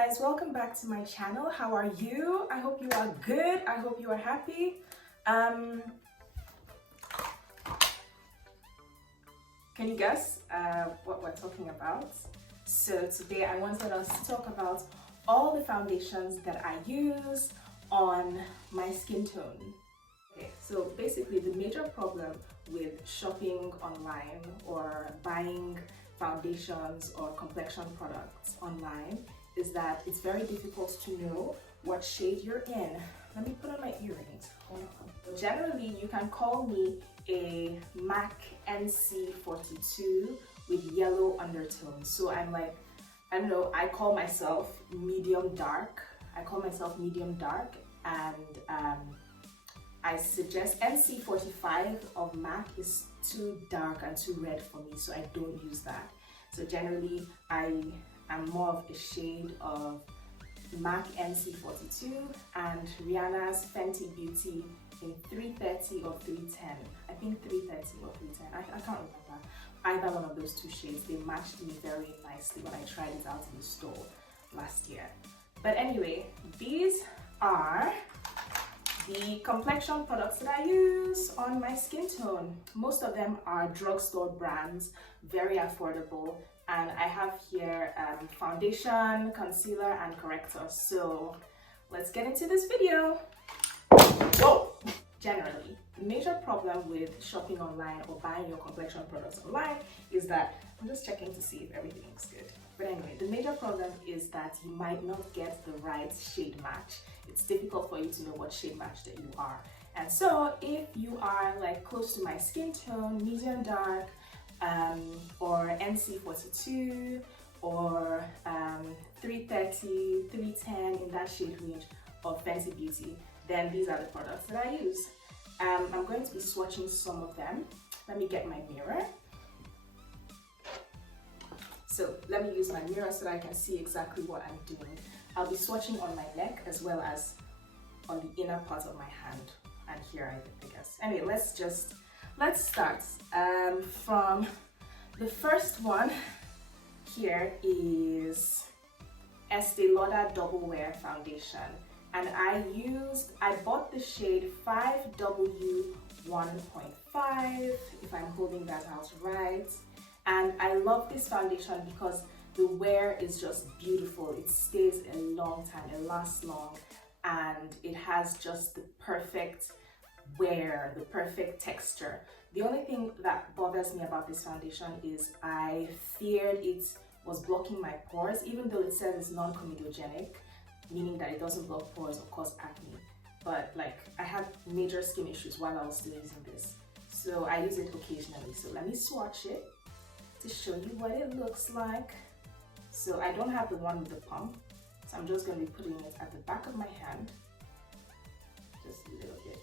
guys, welcome back to my channel. How are you? I hope you are good. I hope you are happy. Can you guess what we're talking about? So today I wanted us to talk about all the foundations that I use on my skin tone. Okay, so basically the major problem with shopping online or buying foundations or complexion products online is that it's very difficult to know what shade you're in. Let me put on my earrings. Hold on. Generally, you can call me a MAC NC42 with yellow undertones. So I'm like, I don't know, I call myself medium dark. And I suggest NC45 of MAC is too dark and too red for me, so I don't use that. So generally, I am more of a shade of MAC NC42 and Rihanna's Fenty Beauty in 330 or 310. I think 330 or 310. I can't remember. Either one of those two shades. They matched me very nicely when I tried it out in the store last year. But anyway, these are the complexion products that I use on my skin tone. Most of them are drugstore brands, very affordable, and I have here foundation, concealer, and corrector. So let's get into this video. Whoa! Generally, the major problem with shopping online or buying your complexion products online is that, I'm just checking to see if everything looks good. But anyway, the major problem is that you might not get the right shade match. It's difficult for you to know what shade match that you are. And so if you are like close to my skin tone, medium dark, or NC42, or 330, 310 in that shade range of Fenty Beauty, then these are the products that I use. I'm going to be swatching some of them. Let me get my mirror. So let me use my mirror so that I can see exactly what I'm doing. I'll be swatching on my neck as well as on the inner part of my hand and here, I guess. Anyway, let's start. From the first one here is Estée Lauder Double Wear Foundation. And I bought the shade 5W1.5, if I'm holding that out right. And I love this foundation because the wear is just beautiful. It stays a long time, it lasts long, and it has just the perfect wear, the perfect texture. The only thing that bothers me about this foundation is I feared it was blocking my pores, even though it says it's non-comedogenic, meaning that it doesn't block pores or cause acne. But like, I had major skin issues while I was still using this. So I use it occasionally. So let me swatch it to show you what it looks like. So I don't have the one with the pump, so I'm just going to be putting it at the back of my hand, just a little bit.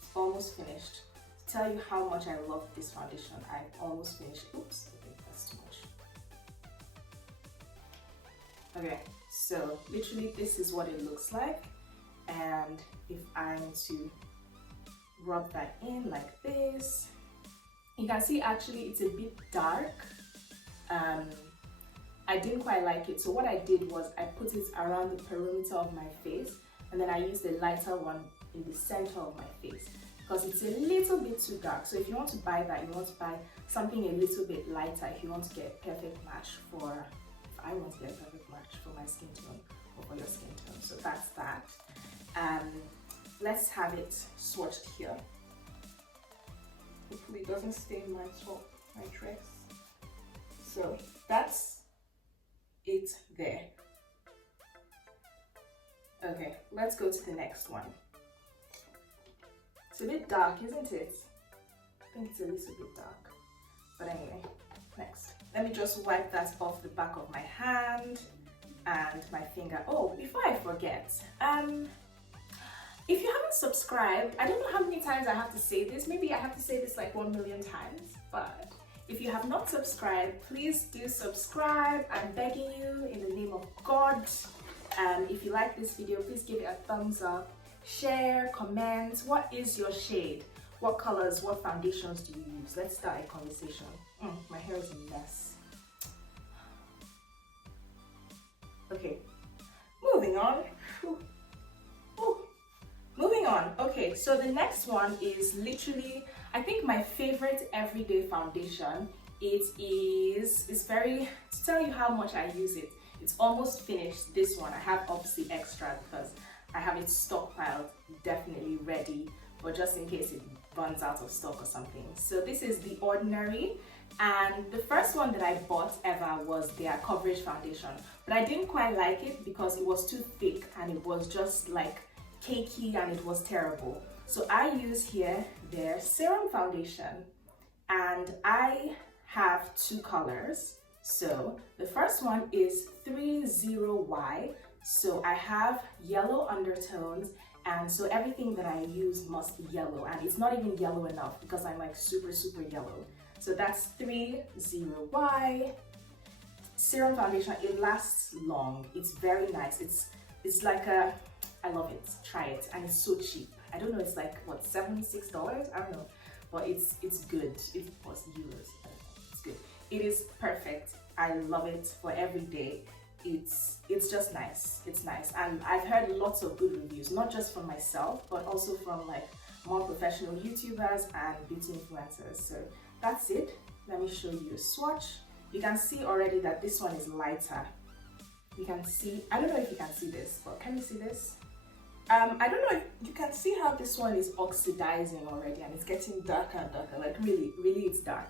It's almost finished. To tell you how much I love this foundation, I've almost finished. Oops, okay, that's too much. Okay, so literally this is what it looks like, and if I'm to rub that in like this, you can see actually it's a bit dark. I didn't quite like it, so what I did was I put it around the perimeter of my face, and then I used a lighter one in the center of my face because it's a little bit too dark. So if you want to buy that, you want to buy something a little bit lighter if you want to get a perfect match for, if I want to get a perfect match for my skin tone or for your skin tone. So that's that. Let's have it swatched here. Hopefully it doesn't stain my top, my dress. So that's it there. Okay, let's go to the next one. It's a bit dark, isn't it? I think it's a little bit dark. But anyway, next. Let me just wipe that off the back of my hand and my finger. Oh, before I forget, if you haven't subscribed, I don't know how many times I have to say this. Maybe I have to say this like 1 million times, but if you have not subscribed, please do subscribe. I'm begging you in the name of God. If you like this video, please give it a thumbs up, share, comment. What is your shade? What colors, what foundations do you use? Let's start a conversation. My hair is a mess. Okay, Moving on. Whew. Whew. Moving on. Okay, so the next one is literally, I think, my favorite everyday foundation. It's very, to tell you how much I use it, it's almost finished. This one, I have obviously extra because I have it stockpiled, definitely ready, but just in case it runs out of stock or something. So this is the Ordinary, and the first one that I bought ever was their coverage foundation, but I didn't quite like it because it was too thick and it was just like cakey and it was terrible. So I use here their serum foundation, and I have two colors. So the first one is 30Y. So I have yellow undertones, and so everything that I use must be yellow, and it's not even yellow enough because I'm like super yellow. So that's 30Y serum foundation. It lasts long. It's very nice. It's like a, I love it. Try it, and it's so cheap. I don't know, it's like what, $76? I don't know, but it's good. It was euros. I don't know. It's good. It is perfect. I love it for every day. It's just nice. It's nice, and I've heard lots of good reviews, not just from myself, but also from like more professional YouTubers and beauty influencers. So that's it. Let me show you a swatch. You can see already that this one is lighter. You can see, I don't know if you can see this, but can you see this? I don't know if you can see how this one is oxidizing already, and it's getting darker and darker. Like really it's dark.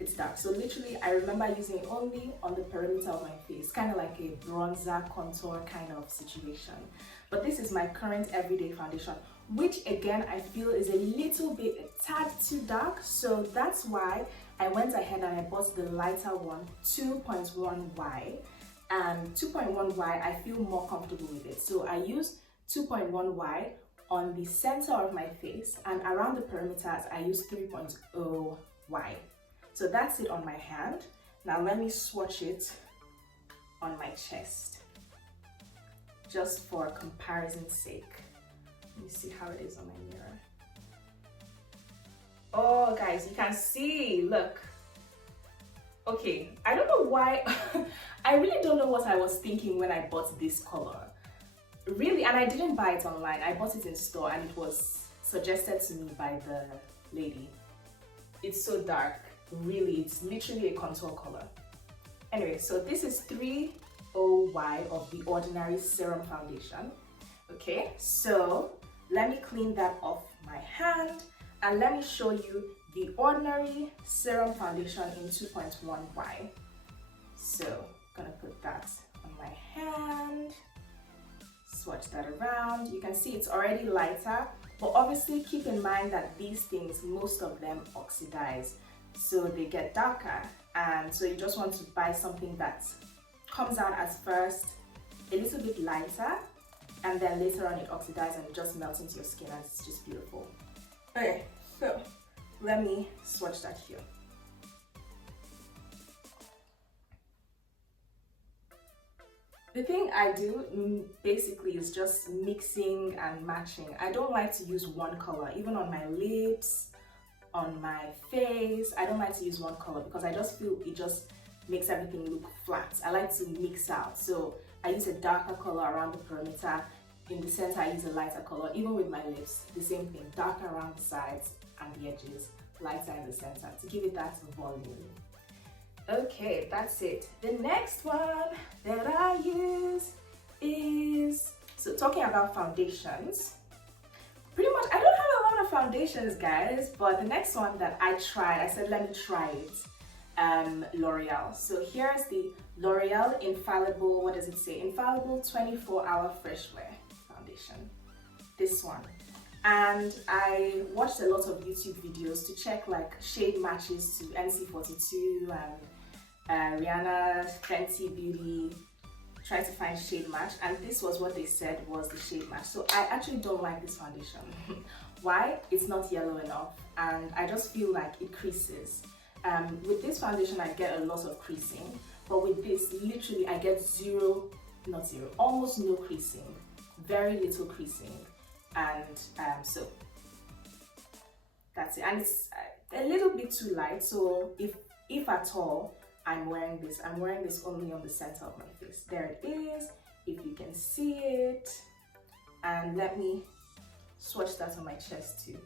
It's dark. So literally, I remember using it only on the perimeter of my face, kind of like a bronzer contour kind of situation. But this is my current everyday foundation, which again, I feel is a little bit, a tad too dark. So that's why I went ahead and I bought the lighter one, 2.1Y. And 2.1Y, I feel more comfortable with it. So I use 2.1Y on the center of my face, and around the perimeters, I use 3.0Y. So that's it on my hand. Now let me swatch it on my chest, just for comparison's sake. Let me see how it is on my mirror. Oh guys, you can see, look. Okay, I don't know why, I really don't know what I was thinking when I bought this color. Really, and I didn't buy it online. I bought it in store, and it was suggested to me by the lady. It's so dark. Really, it's literally a contour color. Anyway, so this is 30Y of the Ordinary Serum Foundation. Okay, so let me clean that off my hand, and let me show you the Ordinary Serum Foundation in 2.1Y. So I'm gonna put that on my hand, swatch that around. You can see it's already lighter, but obviously keep in mind that these things, most of them oxidize, so they get darker, and so you just want to buy something that comes out as first a little bit lighter, and then later on it oxidizes and it just melts into your skin, and it's just beautiful. Okay, so let me swatch that here. The thing I do basically is just mixing and matching. I don't like to use one color, even on my lips, on my face. I don't like to use one color because I just feel it just makes everything look flat. I like to mix out. So I use a darker color around the perimeter. In the center, I use a lighter color. Even with my lips, the same thing. Darker around the sides and the edges, lighter in the center to give it that volume. Okay, that's it. The next one that I use is, so talking about foundations, pretty much I don't have a lot of foundations, guys, but the next one that I tried, I said let me try it, L'Oreal. So here's the L'Oreal Infallible, what does it say? Infallible 24-hour fresh wear foundation, this one. And I watched a lot of YouTube videos to check like shade matches to NC42 and Rihanna's Fenty Beauty, trying to find shade match, and this was what they said was the shade match. So I actually don't like this foundation. Why? It's not yellow enough, and I just feel like it creases. With this foundation I get a lot of creasing, but with this literally I get almost no creasing, very little creasing, and so that's it. And it's a little bit too light, so if at all I'm wearing this only on the center of my face. There it is, if you can see and let me swatch that on my chest too.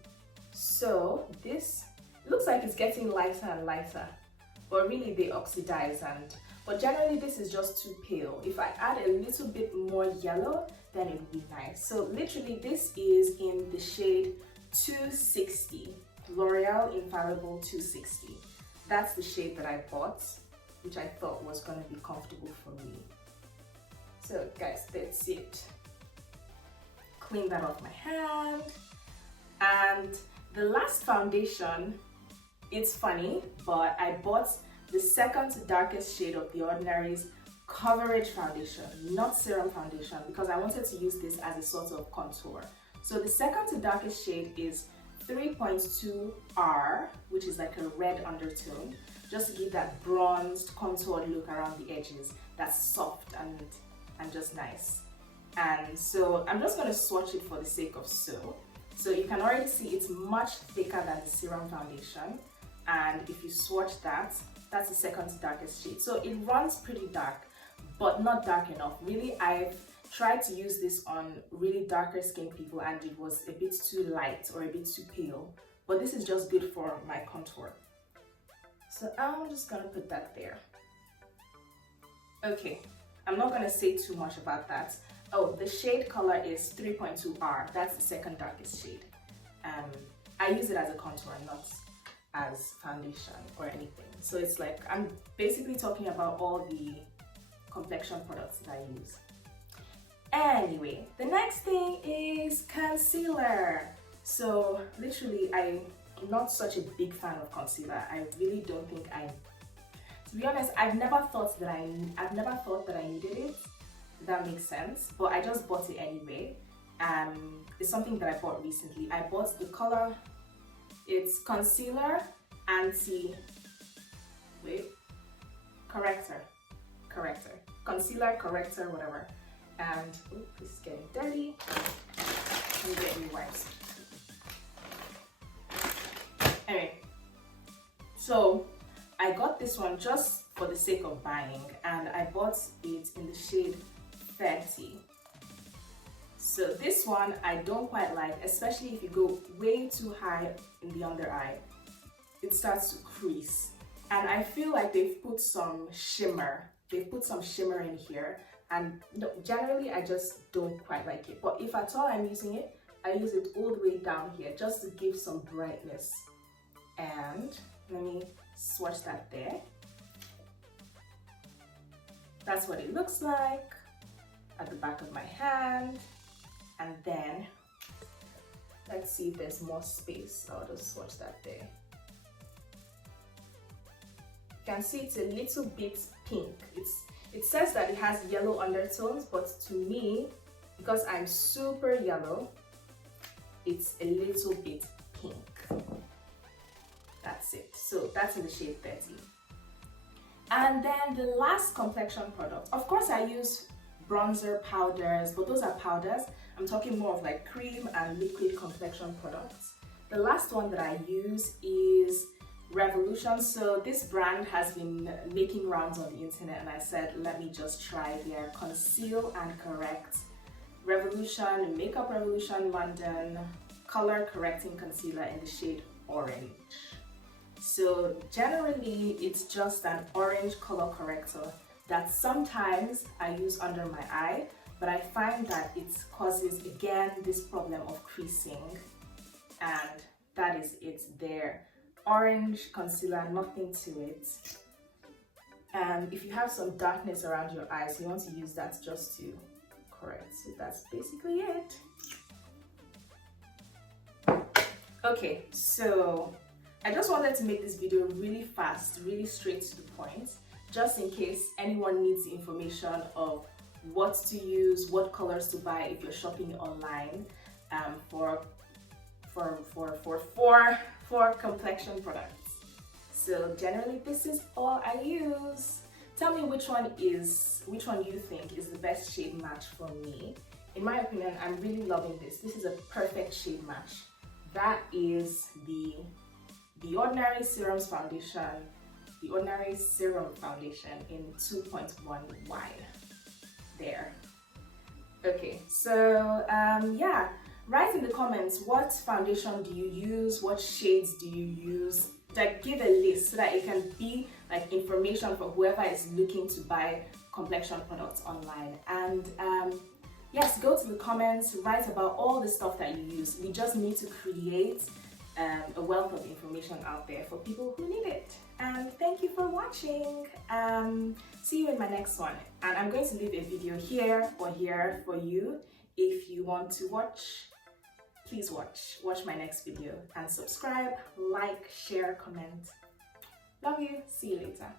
So this looks like it's getting lighter and lighter, but really they oxidize, but generally this is just too pale. If I add a little bit more yellow, then it would be nice. So literally this is in the shade 260, L'Oreal Infallible 260. That's the shade that I bought, which I thought was gonna be comfortable for me. So guys, that's it. Clean that off my hand. And the last foundation, it's funny, but I bought the second darkest shade of the Ordinary's coverage foundation, not serum foundation, because I wanted to use this as a sort of contour. So the second to darkest shade is 3.2R, which is like a red undertone, just to give that bronzed contoured look around the edges that's soft and just nice. And so I'm just going to swatch it for the sake of so you can already see it's much thicker than the serum foundation, and if you swatch that, that's the second darkest shade. So it runs pretty dark, but not dark enough. Really, I've tried to use this on really darker skin people and it was a bit too light or a bit too pale, but this is just good for my contour. So I'm just gonna put that there. Okay, I'm not gonna say too much about that. Oh, the shade color is 3.2R. That's the second darkest shade. I use it as a contour, not as foundation or anything. So it's like, I'm basically talking about all the complexion products that I use. Anyway, the next thing is concealer. So literally, I'm not such a big fan of concealer. I really don't think to be honest, I've never thought that I needed it. If that makes sense, but I just bought it anyway. It's something that I bought recently. I bought the color, it's concealer corrector, concealer corrector, whatever. And ooh, this is getting dirty. Let me get new wipes. Anyway, so I got this one just for the sake of buying, and I bought it in the shade Fenty. So this one I don't quite like, especially if you go way too high in the under eye. It starts to crease, and I feel like they've put some shimmer. They've put some shimmer in here, and no, generally I just don't quite like it. But if at all I'm using it, I use it all the way down here just to give some brightness. And let me swatch that there. That's what it looks like at the back of my hand. And then let's see if there's more space. I'll just swatch that there. You can see it's a little bit pink. It says that it has yellow undertones, but to me, because I'm super yellow, it's a little bit pink. That's it. So that's in the shade 30. And then the last complexion product, of course I use bronzer powders, but those are powders. I'm talking more of like cream and liquid complexion products. The last one that I use is Revolution. So this brand has been making rounds on the internet, and I said, let me just try their Conceal and Correct Revolution, Makeup Revolution London Color Correcting Concealer in the shade Orange. So generally, it's just an orange color corrector that sometimes I use under my eye, but I find that it causes, again, this problem of creasing, and that is it there. Orange concealer, nothing to it. And if you have some darkness around your eyes, you want to use that just to correct. So that's basically it. Okay, so I just wanted to make this video really fast, really straight to the point, just in case anyone needs the information of what to use, what colors to buy if you're shopping online for complexion products. So generally this is all I use. Tell me which one you think is the best shade match for me. In my opinion, I'm really loving this. This is a perfect shade match. That is the Ordinary Serum Foundation, the Ordinary Serum Foundation in 2.1 wide. There. Okay. Okay, so yeah, write in the comments what foundation do you use, what shades do you use. Like, give a list so that it can be like information for whoever is looking to buy complexion products online. And yes, go to the comments, write about all the stuff that you use. We just need to create a wealth of information out there for people who need it. And thank you for watching. See you in my next one. And I'm going to leave a video here or here for you. If you want to watch, please watch my next video and subscribe, like, share, comment. Love you. See you later.